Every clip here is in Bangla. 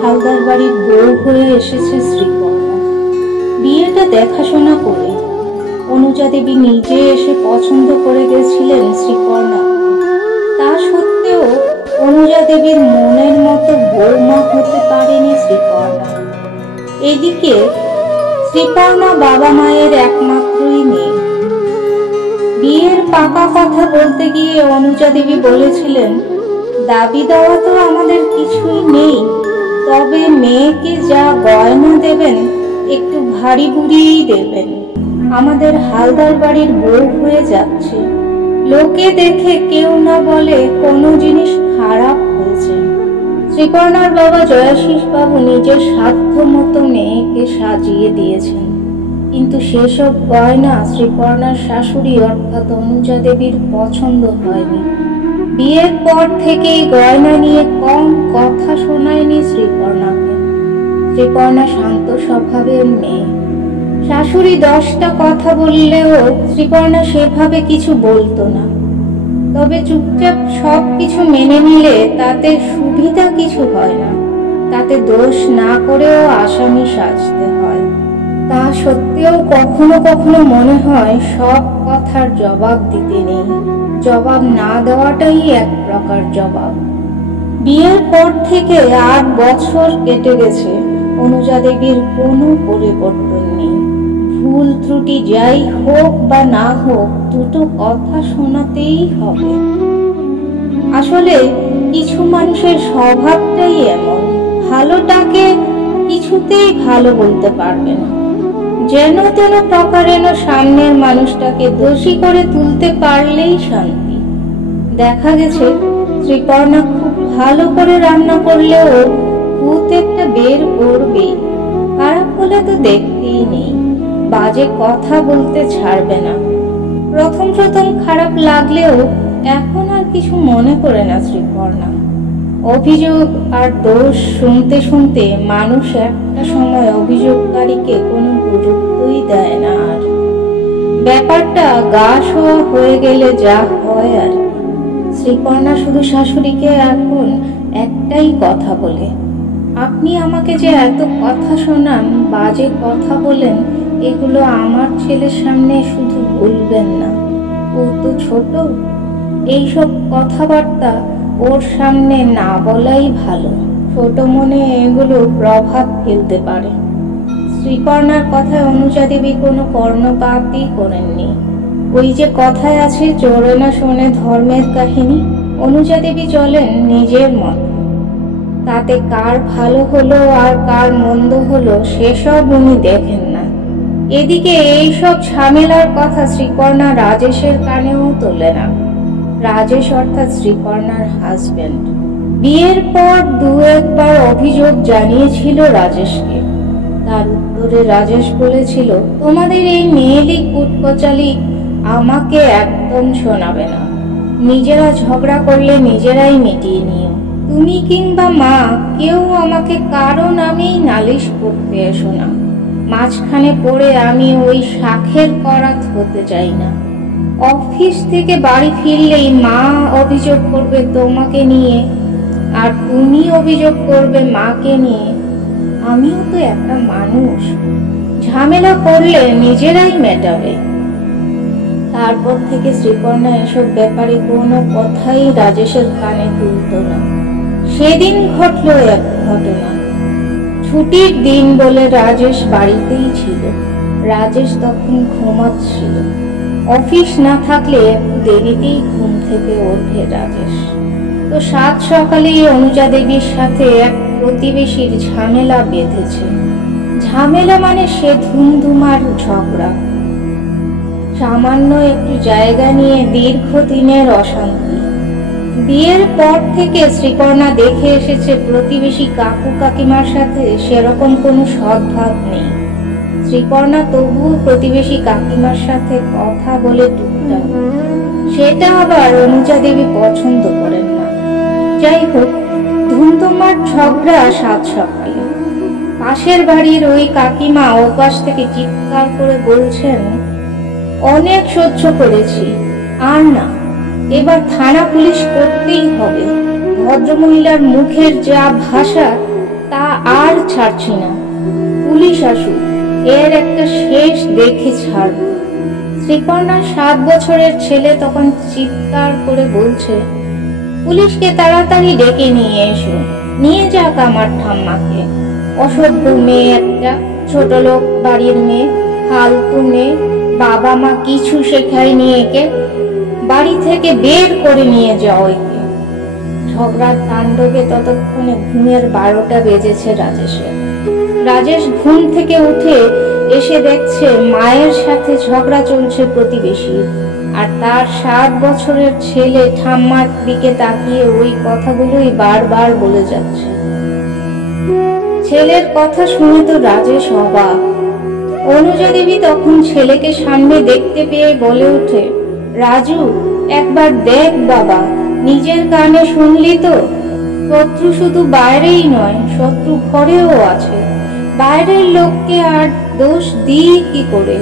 হালদার বাড়ির বউ হয়ে এসেছে শ্রীপর্ণা। বিয়েটা দেখাশোনা করে অনুজা দেবী নিজে এসে পছন্দ করে গেছিলেন শ্রীপর্ণা। তা সত্ত্বেও অনুজা দেবীর মনের মতো বৌমা হতে পারেনি শ্রীপর্ণা। এদিকে শ্রীপর্ণা বাবা মায়ের একমাত্রই মেয়ে। বিয়ের পাকা কথা বলতে গিয়ে অনুজা দেবী বলেছিলেন, দাবি দেওয়া তো আমাদের কিছুই নেই, তবে মেয়েকে যা গয়না দেবেন একটু ভারী বুড়িই দেবেন। আমাদের হালদার বাড়ির বউ হয়ে যাচ্ছে, লোকে দেখে কেউ না বলে কোনো জিনিস খারাপ হয়েছে। শ্রীপর্ণার বাবা জয়াশিস বাবু নিজের সাধ্য মতো মেয়েকে সাজিয়ে দিয়েছেন, কিন্তু সেসব গয়না শ্রীপর্ণার শাশুড়ি অর্থাৎ অনুজা দেবীর পছন্দ হয়নি। বিয়ের পর থেকেই গয়না নিয়ে কম কথা শোনায়নি শ্রীপর্ণাকে। শ্রীপর্ণা শান্ত স্বভাবের মেয়ে। শাশুড়ি 10টা কথা বললেও শ্রীপর্ণা সেভাবে কিছু বলতো না। তবে চুপচাপ সব কিছু মেনে নিলে তাতে সুবিধা কিছু হয় না, তাতে দোষ না করেও আসামি সাজতে হয়। তা সত্ত্বেও কখনো কখনো মনে হয় সব কথার জবাব দিতে নেই, জবাব না দেওয়াটাই এক প্রকার জবাব। বিয়ের পর থেকে 8 বছর কেটে গেছে, অনুজা দেবীর কোনো পরিবর্তন নেই। ভুল ত্রুটি যাই হোক বা না হোক, দুটো কথা শোনাতেই হবে। আসলে কিছু মানুষের স্বভাবটাই এমন, ভালোটাকে কিছুতেই ভালো বলতে পারবে না। যেন তেন প্রকারেণ সামনের মানুষটাকে দোষী করে তুলতে পারলেই শান্তি। দেখা গেছে শ্রীপর্ণা খুব ভালো করে রান্না করলেও ভূত একটা বের করবেই। খারাপ হলে তো দেখতেই নেই, বাজে কথা বলতে ছাড়বে না। প্রথম খারাপ লাগলেও এখন আর কিছু মনে করে না শ্রীপর্ণা। অভিযোগ আর দোষ শুনতে শুনতে মানুষ একটা সময় অভিযোগকারীকে কোনো গুরুত্বই দেয় না। আর ব্যাপারটা গা শোয়া হয়ে গেলে যা হয় আর কি। শ্রীপর্ণা শুধু শাশুড়িকে এখন একটাই কথা বলে, আপনি আমাকে যে এত কথা শোনান, বাজে কথা বলেন, এগুলো আমার ছেলের সামনে শুধু বলবেন না, ও তো ছোট। এইসব কথাবার্তা ওর সামনে না বলাই ভালো, ছোট মনে এগুলো প্রভাব ফেলতে পারে। শ্রীপর্ণার কথায় অনুজা দেবী কোনো কর্ণপাতই করেননি। ওই যে কথায় আছে, চোরে না শোনে ধর্মের কাহিনী। অনুজা দেবী চলেন নিজের মত, তাতে কার ভালো হলো আর কার মন্দ হলো সেসব উনি দেখেন না। এদিকে এইসব ঝামেলার কথা শ্রীপর্ণা রাজেশের কানেও তোলে না। রাজেশ অর্থাৎ শ্রীপর্ণার হাজবেন্ড বিয়ের পর 2-1 বার অভিযোগ জানিয়েছিল রাজেশকে। তার উত্তরে রাজেশ বলেছিল, তোমাদের এই মেয়েলি কুটকচালি আমাকে একদম শোনাবে না। নিজেরা ঝগড়া করলে নিজেরাই মিটিয়ে নিও। তুমি কিংবা মা কেউ আমাকে কারো নামেই নালিশ করতে এসো না। মাঝখানে পড়ে আমি ওই শাখের করাত হতে চাই না। অফিস থেকে বাড়ি ফিরলেই মা অভিযোগ করবে তোমাকে নিয়ে, আর তুমি অভিযোগ করবে মাকে নিয়ে। আমিও তো একটা মানুষ, ঝামেলা করলে নিজেরাই মেটাবে। তারপর থেকে শ্রীপর্ণা এসব ব্যাপারে কোনো কথাই রাজেশের কানে তুলত না। সেদিন ঘটল এক ঘটনা। ছুটির দিন বলে রাজেশ বাড়িতেই ছিল। রাজেশ তখন ঘুমাচ্ছিল। অফিস না থাকলে একটু দেরিতেই ঘুম থেকে ওঠে রাজেশ। তো 7 সকালেই অনুজা দেবীর সাথে এক প্রতিবেশীর ঝামেলা বেঁধেছে। ঝামেলা মানে সে ধুমধুমার ঝগড়া, সামান্য একটু জায়গা নিয়ে দীর্ঘদিনের অশান্তি। বিয়ের পর থেকে শ্রীপর্ণা দেখে এসেছে প্রতিবেশী কাকু কাকিমার সাথে সেরকম কোনো সদ্ভাব নেই। শ্রীপর্ণা তবুও প্রতিবেশী কাকিমার সাথে কথা বলে টুকটাক, সেটা আবার অনুজা দেবী পছন্দ করেন না। যাই হোক, ধুমধুমার ঝগড়া 7 সকালে। পাশের বাড়ির ওই কাকিমা ওপাশ থেকে চিৎকার করে বলছেন, অনেক সহ্য করেছি, আর না, এবার থানা পুলিশ করতেই হবে। ভদ্রমহিলার মুখের যা ভাষা তা আর ছাড়ছি না। পুলিশ আসুক, এর একটা শেষ দেখে ছাড়ব। শ্রীপর্ণার 7 বছরের ছেলে তখন চিৎকার করে বলছে, পুলিশকে তাড়াতাড়ি ডেকে নিয়ে এসো, নিয়ে যাক আমার ঠাম্মাকে। অসভ্য মেয়ে একটা, ছোট লোক বাড়ির মেয়ে, ফালতু মেয়ে, বাবা মা কিছু শেখায়নি একে, বাড়ি থেকে বের করে নিয়ে যাও একে। ঝগড়ার তাণ্ডবে ততক্ষণে ঘুমের 12টা বেজেছে রাজেশের। রাজেশ ঘুম থেকে উঠে এসে দেখছে মায়ের সাথে ঝগড়া চলছে প্রতিবেশীর, আর তার 7 বছরের ছেলে ঠাম্মার দিকে তাকিয়ে ওই কথাগুলোই বারবার বলে যাচ্ছে। ছেলের কথা শুনে তো রাজেশ অবাক। অনুজা দেবী তখন ছেলেকে সামনে দেখতে পেয়ে বলে ওঠে, রাজু, একবার দেখ বাবা, নিজের কানে শুনলি তো? শত্রু শুধু বাইরেই নয়, শত্রু ঘরেও আছে। বাইরের লোককে আর দোষ দিই কি করে?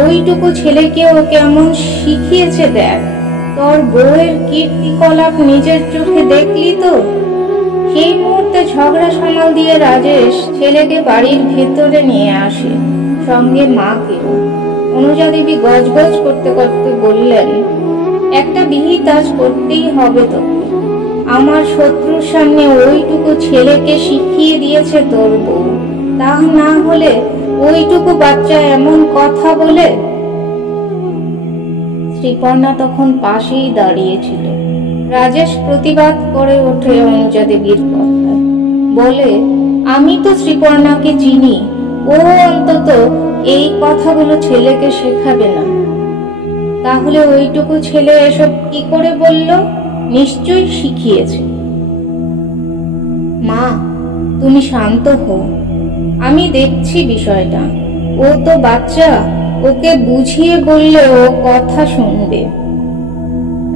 ওইটুকু ছেলেকে ও কেমন শিখিয়েছে দেখ। তোর বউয়ের কীর্তিকলাপ নিজের চোখে দেখলি তো? সেই মুহূর্তে ঝগড়া সামাল দিয়ে রাজেশ ছেলেকে বাড়ির ভেতরে নিয়ে আসে, সঙ্গে মাকেও। অনুজা দেবী গজগজ করতে করতে বললেন, একটা বিহিত আজ করতেই হবে তোকে। আমার শত্রুর সামনে ওইটুকু ছেলেকে শিখিয়ে দিয়েছে তোর বউ, তা না হলে ওইটুকু বাচ্চা এমন কথা বলে? শ্রীপর্ণা তখন পাশেই দাঁড়িয়েছিল। রাজেশ প্রতিবাদ করে ওঠে অনুজা দেবীর কথায়, বলে, আমি তো শ্রীপর্ণাকে চিনি, ও অন্তত এই কথাগুলো ছেলেকে শেখাবে না। তাহলে ওইটুকু ছেলে এসব কি করে বলল? নিশ্চয়ই শিখিয়েছে। মা, তুমি শান্ত হও, আমি দেখছি বিষয়টা। ও তো বাচ্চা, ওকে বুঝিয়ে বললে ও কথা শুনবে।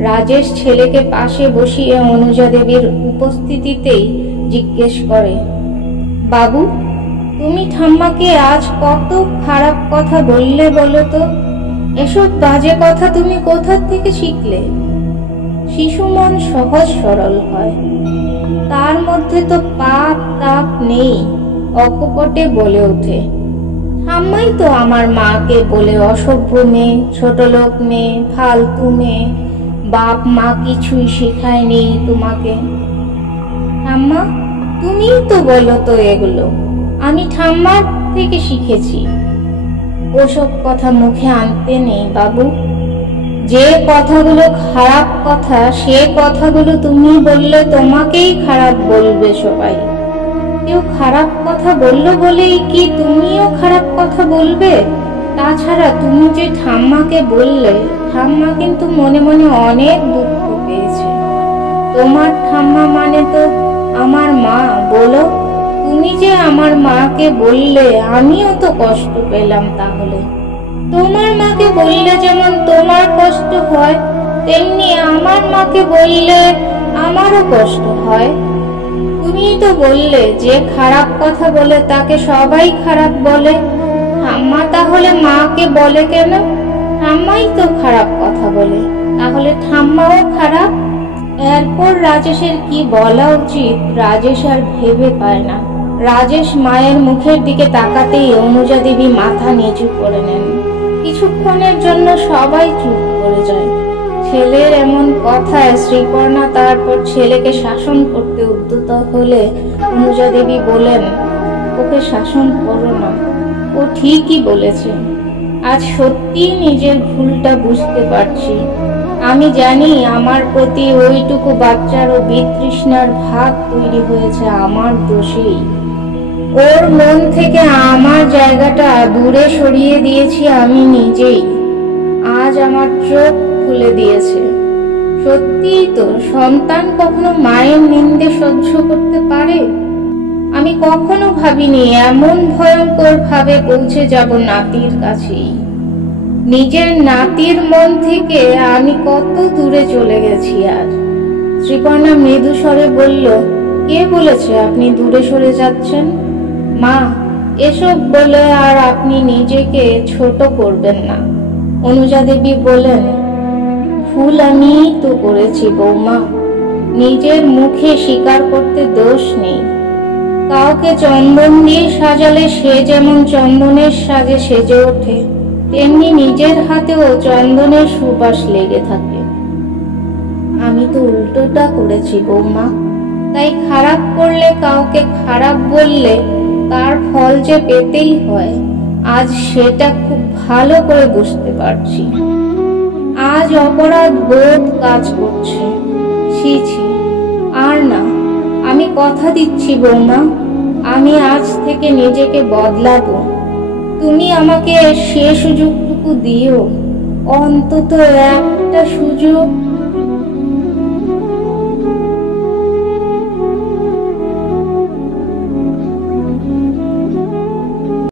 রাজেশ ছেলেকে পাশে বসিয়ে অনুজা দেবীর উপস্থিতিতেই জিজ্ঞেস করে, বাবু, তুমি ঠাম্মাকে আজ কত খারাপ কথা বললে বলো তো? এসব বাজে কথা তুমি কোথা থেকে শিখলে? শিশু মন সহজ সরল হয়, তার মধ্যে তো পাপ তাপ নেই। অকপটে বলে ওঠে, ঠাম্মাই তো আমার মাকে বলে অসভ্য মেয়ে, ছোট লোক মেয়ে, ফালতু মেয়ে, বাপ মা কিছুই শেখায়নি তোমাকে। ঠাম্মা, তুমিই তো বলো তো এগুলো, আমি ঠাম্মার থেকে শিখেছি। ওসব কথা মুখে আনতে নেই বাবু। যে কথাগুলো খারাপ কথা, সে কথাগুলো তুমি বললে তোমাকেই খারাপ বলবে সবাই। কেউ খারাপ কথা বললো বলেই কি তুমিও খারাপ কথা বলবে? তাছাড়া তুমি যে ঠাম্মাকে বললে, ঠাম্মা কিন্তু মনে মনে অনেক দুঃখ পেয়েছে। তোমার ঠাম্মা মানে তো আমার মা, বলো? তুমি যে আমার মাকে বললে, আমিও তো কষ্ট পেলাম। তাহলে তোমার মাকে বললে যেমন তোমার কষ্ট হয়, তেমনি আমার মাকে বললে আমারও কষ্ট হয়। তুমি তো বললে যে খারাপ কথা বলে তাকে সবাই খারাপ বলে। ঠাম্মা তাহলে মাকে বলে কেন? ঠাম্মাই তো খারাপ কথা বলে, তাহলে ঠাম্মাও খারাপ? এরপর রাজেশের কি বলা উচিত রাজেশ আর ভেবে পায় না। রাজেশ মায়ের মুখের দিকে তাকাতেই অনুজা দেবী মাথা নিচু করে নেন। কিছুক্ষণের জন্য সবাই চুপ করে যায়। ছেলের এমন কথায় শ্রীপর্ণা তারপর ছেলেকে শাসন করতে উদ্যত হলে অনুজা দেবী বলেন, ওকে শাসন করো না, ও ঠিকই বলেছে। আজ সত্যিই নিজের ভুলটা বুঝতে পারছি। আমি জানি আমার প্রতি ওইটুকু বাচ্চারও বিতৃষ্ণার ভাব তৈরি হয়েছে আমার দোষেই। ওর মন থেকে আমার জায়গাটা দূরে সরিয়ে দিয়েছি আমি নিজেই। আজ আমার চোখ খুলে দিয়েছে। সত্যিই তো, সন্তান কখনো মায়ের নিন্দে সহ্য করতে পারে? আমি কখনো ভাবিনি এমন ভয়ঙ্কর ভাবে পৌঁছে যাব নাতির কাছেই। নিজের নাতির মন থেকে আমি কত দূরে চলে গেছি আজ। শ্রীপর্ণা মৃদু স্বরে বলল, কে বলেছে আপনি দূরে সরে যাচ্ছেন? মা, এসব বলে আর আপনি নিজেকে ছোট করবেন না। অনুজা দেবী বলেন, ভুল আমিই তো করেছি বৌমা, নিজের মুখে স্বীকার করতে দোষ নেই। কাউকে চন্দন দিয়ে সাজালে সে যেমন চন্দনের সাজে সেজে ওঠে, তেমনি নিজের হাতেও চন্দনের সুবাস লেগে থাকে। আমি তো উল্টোটা করেছি বৌমা, তাই খারাপ করলে, কাউকে খারাপ বললে তার ফল যে পেতেই হয়, আজ সেটা খুব ভালো করে বুঝতে পারছি। আজ অপরাধ বোধ কাজ করছে। ছি ছি, আর না। আমি কথা দিচ্ছি বৌমা, আমি আজ থেকে নিজেকে বদলাবো। তুমি আমাকে সে সুযোগটুকু দিও, অন্তত একটা সুযোগ।